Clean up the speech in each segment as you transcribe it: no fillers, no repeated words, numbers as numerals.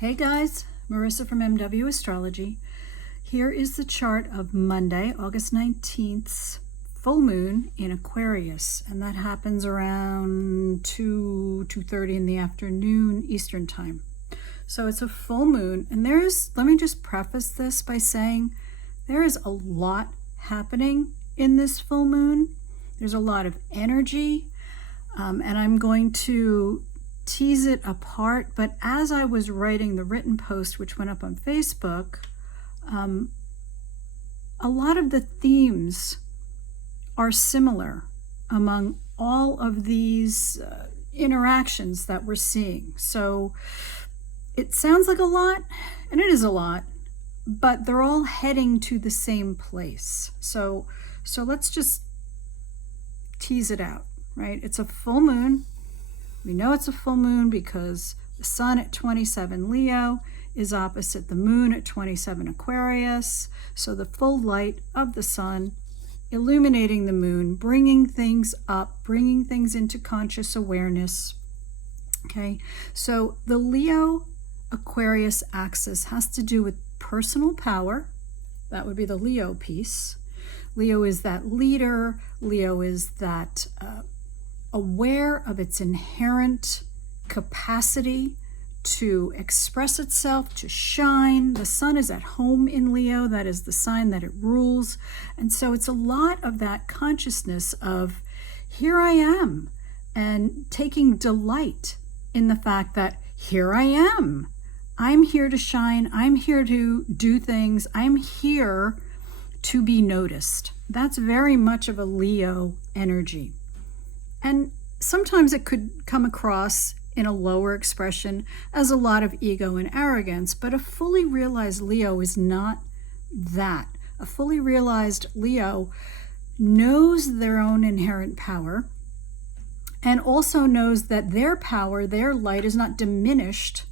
Hey guys, Marissa from MW Astrology. Here is the chart of Monday, August 19th's full moon in Aquarius, and that happens around 2:30 in the afternoon Eastern time. So it's a full moon, and let me just preface this by saying there is a lot happening in this full moon. There's a lot of energy, and I'm going to tease it apart, but as I was writing the written post, which went up on Facebook, a lot of the themes are similar among all of these interactions that we're seeing. So it sounds like a lot, and it is a lot, but they're all heading to the same place. So let's just tease it out, right? It's a full moon. We know it's a full moon because the sun at 27 Leo is opposite the moon at 27 Aquarius. So the full light of the sun illuminating the moon, bringing things up, bringing things into conscious awareness. Okay, so the Leo Aquarius axis has to do with personal power. That would be the Leo piece. Leo is that leader. Leo is that aware of its inherent capacity to express itself, to shine. The sun is at home in Leo. That is the sign that it rules. And so it's a lot of that consciousness of, here I am, and taking delight in the fact that here I am. I'm here to shine. I'm here to do things. I'm here to be noticed. That's very much of a Leo energy. And sometimes it could come across in a lower expression as a lot of ego and arrogance, but a fully realized Leo is not that. A fully realized Leo knows their own inherent power and also knows that their power, their light, is not diminished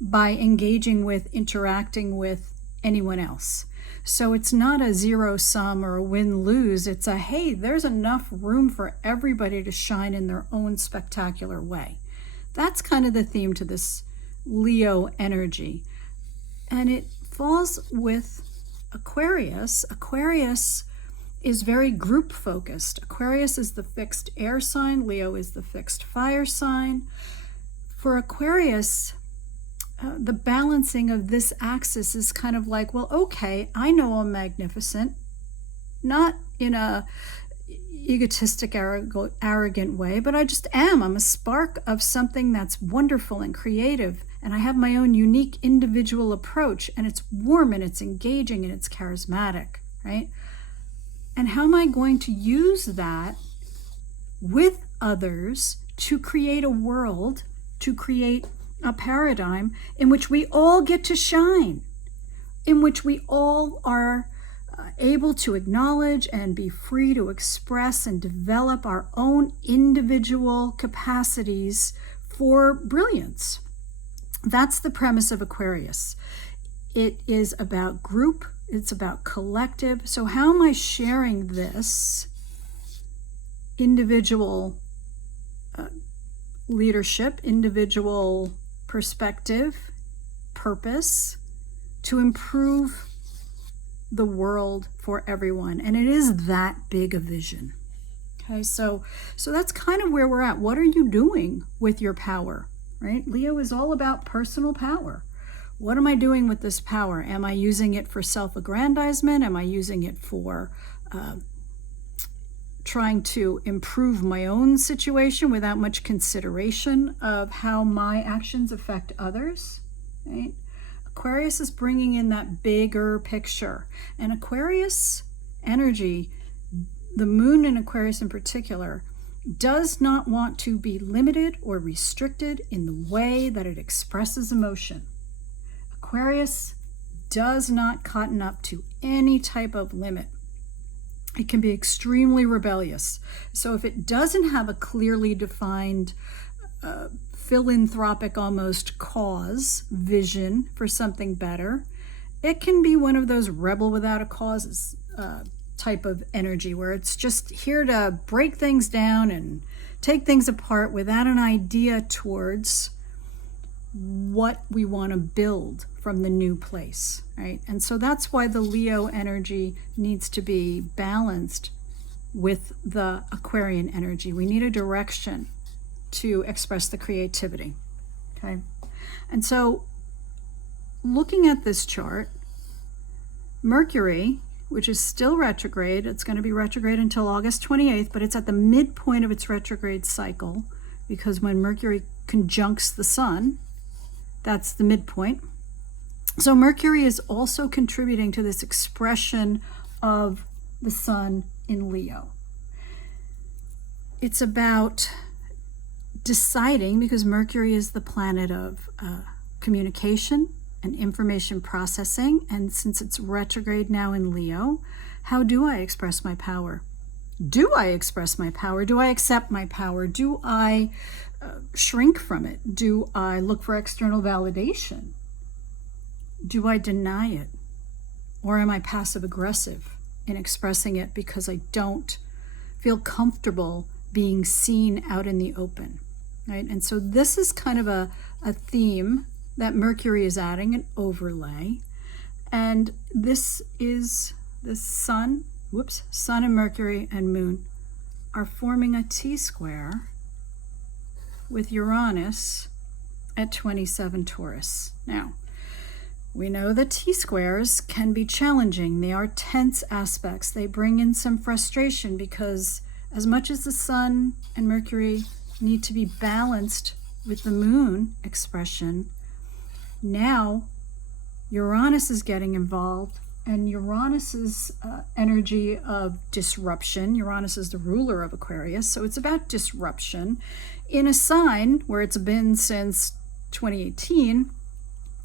by engaging with, interacting with anyone else. So it's not a zero sum or a win-lose. It's a, hey, there's enough room for everybody to shine in their own spectacular way. That's kind of the theme to this Leo energy. And it falls with Aquarius. Aquarius is very group focused. Aquarius is the fixed air sign. Leo is the fixed fire sign. For Aquarius, the balancing of this axis is kind of like, well, okay, I know I'm magnificent, not in a egotistic, arrogant way, but I just am. I'm a spark of something that's wonderful and creative, and I have my own unique individual approach, and it's warm, and it's engaging, and it's charismatic, right? And how am I going to use that with others to create a world, to create a paradigm in which we all get to shine, in which we all are able to acknowledge and be free to express and develop our own individual capacities for brilliance. That's the premise of Aquarius. It is about group, it's about collective. So how am I sharing this individual leadership, individual perspective, purpose, to improve the world for everyone? And it is that big a vision. Okay, so that's kind of where we're at. What are you doing with your power, right? Leo is all about personal power. What am I doing with this power? Am I using it for self-aggrandizement? Am I using it for trying to improve my own situation without much consideration of how my actions affect others, right? Aquarius is bringing in that bigger picture. And Aquarius energy, the moon in Aquarius in particular, does not want to be limited or restricted in the way that it expresses emotion. Aquarius does not cotton up to any type of limit. It can be extremely rebellious. So if it doesn't have a clearly defined philanthropic almost cause, vision for something better, it can be one of those rebel without a cause type of energy where it's just here to break things down and take things apart without an idea towards what we want to build from the new place, right? And so that's why the Leo energy needs to be balanced with the Aquarian energy. We need a direction to express the creativity, okay? And so looking at this chart, Mercury, which is still retrograde, it's going to be retrograde until August 28th, but it's at the midpoint of its retrograde cycle, because when Mercury conjuncts the sun, that's the midpoint. So Mercury is also contributing to this expression of the sun in Leo. It's about deciding, because Mercury is the planet of communication and information processing, and since it's retrograde now in Leo, how do I express my power? Do I express my power? Do I accept my power? Do I shrink from it? Do I look for external validation? Do I deny it? Or am I passive aggressive in expressing it because I don't feel comfortable being seen out in the open, right? And so this is kind of a theme that Mercury is adding, an overlay. And this is the sun and Mercury and Moon are forming a T-square with Uranus at 27 Taurus. Now, we know that T-squares can be challenging. They are tense aspects. They bring in some frustration because as much as the sun and Mercury need to be balanced with the moon expression, now Uranus is getting involved, and Uranus's energy of disruption. Uranus is the ruler of Aquarius, so it's about disruption in a sign where it's been since 2018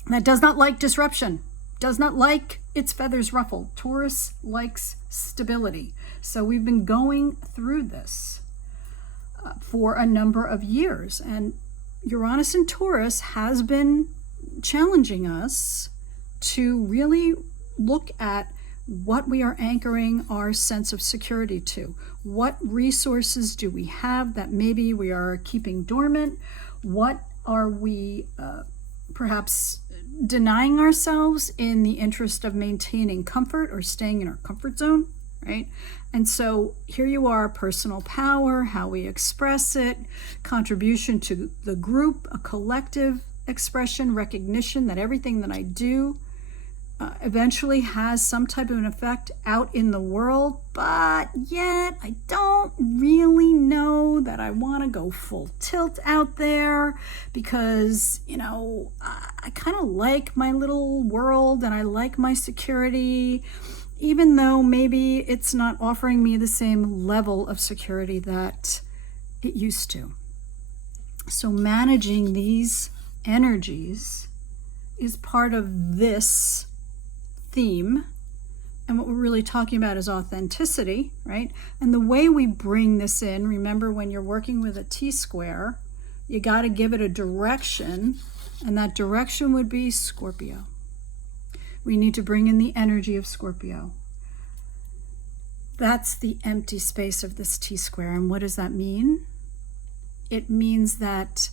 that does not like disruption, does not like its feathers ruffled. Taurus likes stability. So we've been going through this for a number of years, and Uranus in Taurus has been challenging us to really look at what we are anchoring our sense of security to. What resources do we have that maybe we are keeping dormant? What are we perhaps denying ourselves in the interest of maintaining comfort or staying in our comfort zone, right? And so here you are, personal power, how we express it, contribution to the group, a collective expression, recognition that everything that I do eventually has some type of an effect out in the world, but yet I don't really know that I want to go full tilt out there because, I kind of like my little world and I like my security, even though maybe it's not offering me the same level of security that it used to. So managing these energies is part of this theme, and what we're really talking about is authenticity, right? And the way we bring this in, remember when you're working with a T-square, you got to give it a direction, and that direction would be Scorpio. We need to bring in the energy of Scorpio. That's the empty space of this T-square. And what does that mean? It means that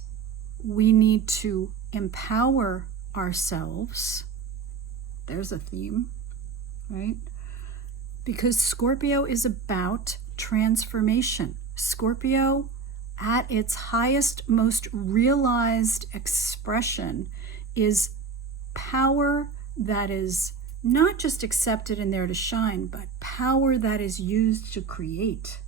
we need to empower ourselves. There's a theme, right? Because Scorpio is about transformation. Scorpio, at its highest, most realized expression, is power that is not just accepted and there to shine, but power that is used to create.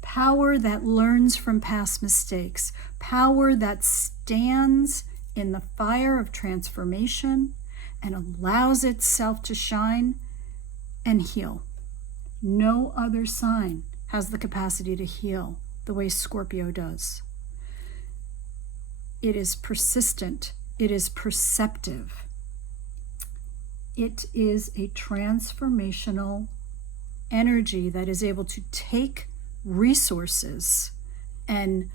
Power that learns from past mistakes. Power that stands in the fire of transformation and allows itself to shine and heal. No other sign has the capacity to heal the way Scorpio does. It is persistent. It is perceptive. It is a transformational energy that is able to take resources and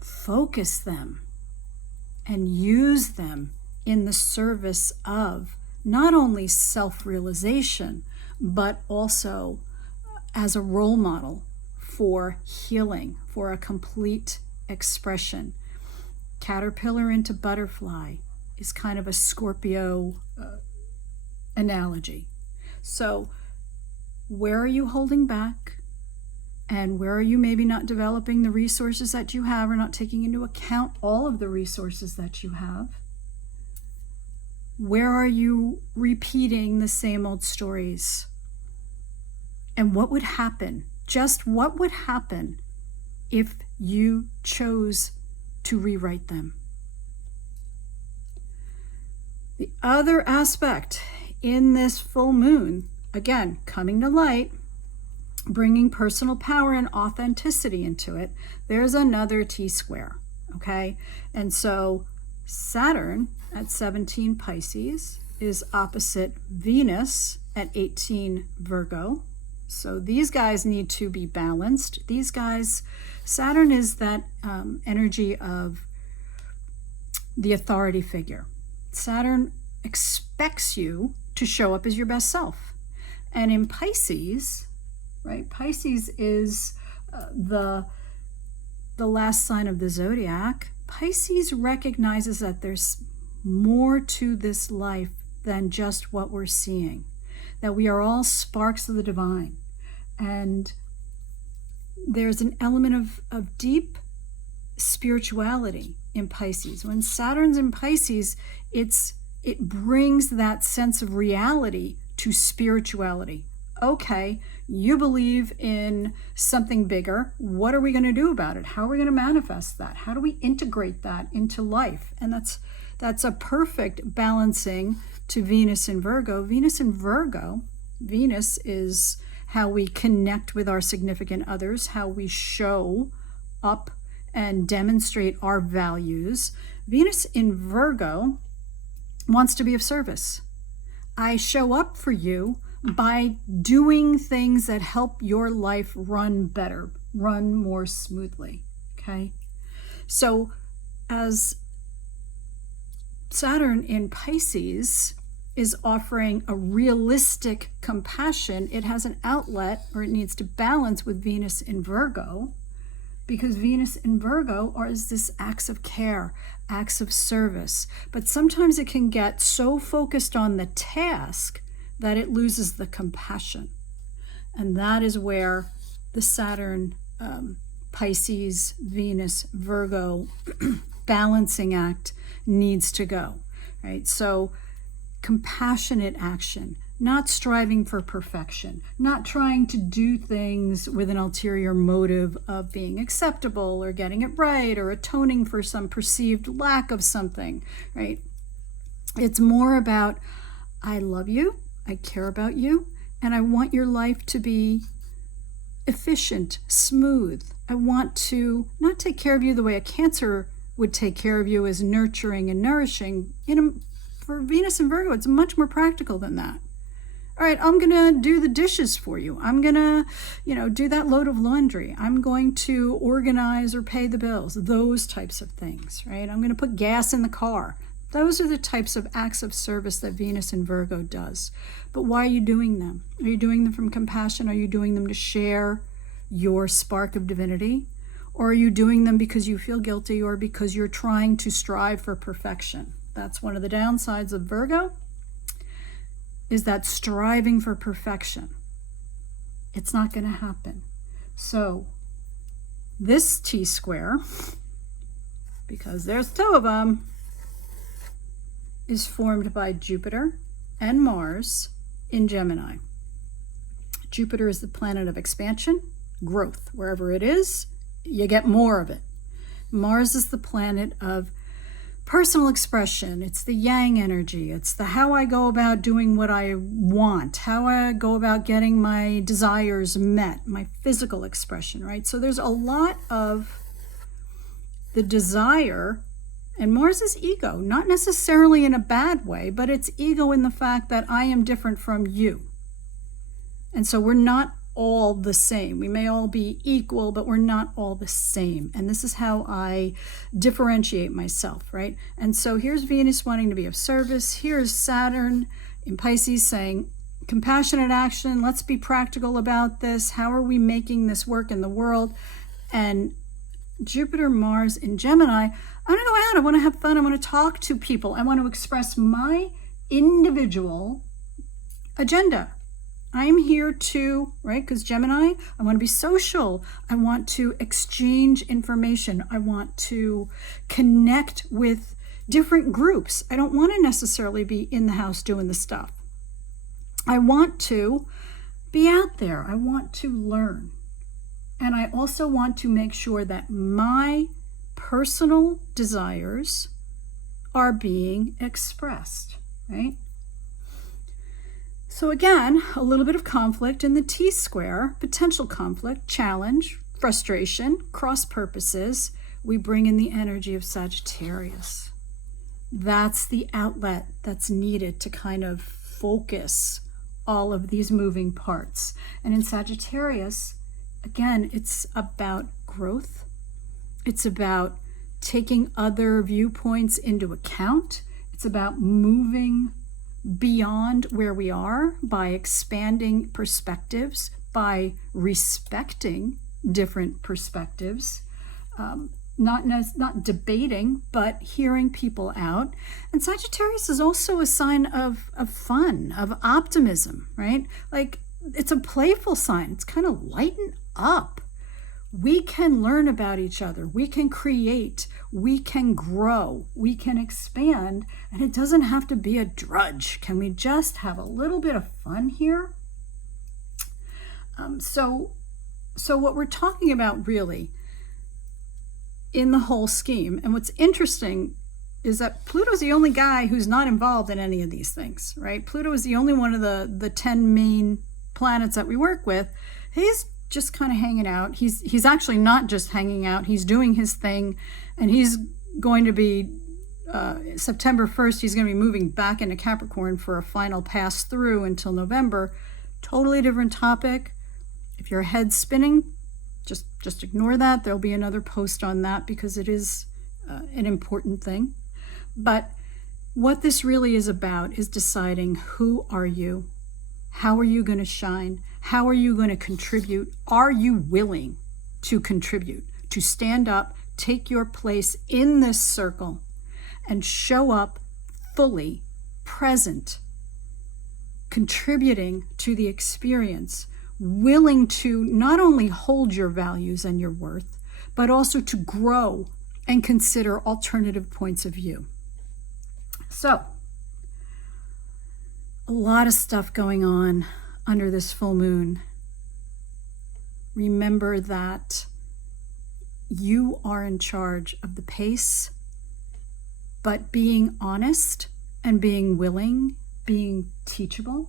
focus them and use them in the service of not only self-realization, but also as a role model for healing, for a complete expression. Caterpillar into butterfly is kind of a Scorpio analogy. So where are you holding back? And where are you maybe not developing the resources that you have, or not taking into account all of the resources that you have? Where are you repeating the same old stories? And what would happen? Just what would happen if you chose to rewrite them? The other aspect in this full moon, again, coming to light, bringing personal power and authenticity into it, there's another T-square, okay? And so Saturn at 17 Pisces is opposite Venus at 18 Virgo. So these guys need to be balanced. These guys, Saturn is that energy of the authority figure. Saturn expects you to show up as your best self. And in Pisces, right, Pisces is the last sign of the zodiac. Pisces recognizes that there's more to this life than just what we're seeing, that we are all sparks of the divine. And there's an element of deep spirituality in Pisces. When Saturn's in Pisces, it brings that sense of reality to spirituality. Okay, you believe in something bigger. What are we going to do about it? How are we going to manifest that? How do we integrate that into life? And that's a perfect balancing to Venus in Virgo. Venus in Virgo, Venus is how we connect with our significant others, how we show up and demonstrate our values. Venus in Virgo wants to be of service. I show up for you by doing things that help your life run better, run more smoothly, okay? So as Saturn in Pisces is offering a realistic compassion, it has an outlet, or it needs to balance with Venus in Virgo, because Venus in Virgo is this acts of care, acts of service. But sometimes it can get so focused on the task that it loses the compassion. And that is where the Saturn, Pisces, Venus, Virgo balancing act needs to go, right? So compassionate action, not striving for perfection, not trying to do things with an ulterior motive of being acceptable or getting it right or atoning for some perceived lack of something, right? It's more about, I love you, I care about you, and I want your life to be efficient, smooth. I want to not take care of you the way a Cancer would take care of you, as nurturing and nourishing. For Venus and Virgo, it's much more practical than that. All right, I'm going to do the dishes for you. I'm going to, do that load of laundry. I'm going to organize or pay the bills, those types of things, right? I'm going to put gas in the car. Those are the types of acts of service that Venus in Virgo does. But why are you doing them? Are you doing them from compassion? Are you doing them to share your spark of divinity? Or are you doing them because you feel guilty, or because you're trying to strive for perfection? That's one of the downsides of Virgo, is that striving for perfection. It's not going to happen. So this T-square, because there's two of them, is formed by Jupiter and Mars in Gemini. Jupiter is the planet of expansion, growth. Wherever it is, you get more of it. Mars is the planet of personal expression. It's the yang energy. It's the how I go about doing what I want, how I go about getting my desires met, my physical expression, right? So there's a lot of the desire, and Mars is ego, not necessarily in a bad way, but it's ego in the fact that I am different from you. And so we're not all the same. We may all be equal, but we're not all the same. And this is how I differentiate myself, right? And so here's Venus wanting to be of service. Here's Saturn in Pisces saying, compassionate action, let's be practical about this. How are we making this work in the world? And Jupiter, Mars in Gemini, I want to go out. I want to have fun. I want to talk to people. I want to express my individual agenda. I'm here to, right, because Gemini, I want to be social. I want to exchange information. I want to connect with different groups. I don't want to necessarily be in the house doing the stuff. I want to be out there. I want to learn. And I also want to make sure that my personal desires are being expressed, right? So again, a little bit of conflict in the T-square, potential conflict, challenge, frustration, cross purposes. We bring in the energy of Sagittarius. That's the outlet that's needed to kind of focus all of these moving parts. And in Sagittarius, again, it's about growth. It's about taking other viewpoints into account. It's about moving beyond where we are by expanding perspectives, by respecting different perspectives, not debating, but hearing people out. And Sagittarius is also a sign of fun, of optimism, right? Like, it's a playful sign. It's kind of lighten up. We can learn about each other. We can create. We can grow. We can expand. And it doesn't have to be a drudge. Can we just have a little bit of fun here? So what we're talking about really in the whole scheme, and what's interesting is that Pluto's the only guy who's not involved in any of these things, right? Pluto is the only one of the 10 main planets that we work with. He's just kind of hanging out. He's actually not just hanging out. He's doing his thing, and he's going to be September 1st, he's going to be moving back into Capricorn for a final pass through until November. Totally different topic. If your head's spinning, just ignore that. There'll be another post on that because it is an important thing. But what this really is about is deciding, who are you? How are you going to shine? How are you going to contribute? Are you willing to contribute, to stand up, take your place in this circle, and show up fully present, contributing to the experience, willing to not only hold your values and your worth, but also to grow and consider alternative points of view. So, a lot of stuff going on under this full moon. Remember that you are in charge of the pace, but being honest and being willing, being teachable,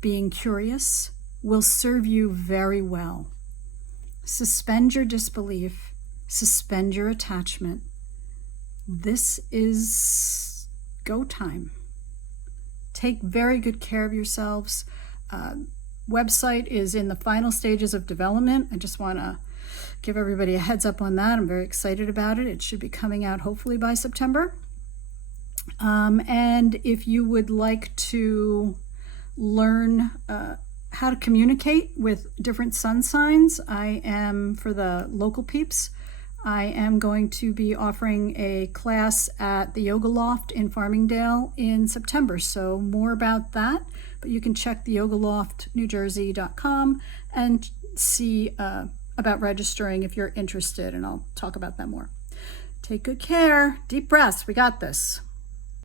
being curious will serve you very well. Suspend your disbelief, suspend your attachment. This is go time. Take very good care of yourselves. Website is in the final stages of development. I just want to give everybody a heads up on that. I'm very excited about it. It should be coming out hopefully by September. And if you would like to learn how to communicate with different sun signs, I am, for the local peeps, I am going to be offering a class at the Yoga Loft in Farmingdale in September. So more about that, but you can check the yogaloftnewjersey.com and see about registering if you're interested, and I'll talk about that more. Take good care. Deep breaths. We got this.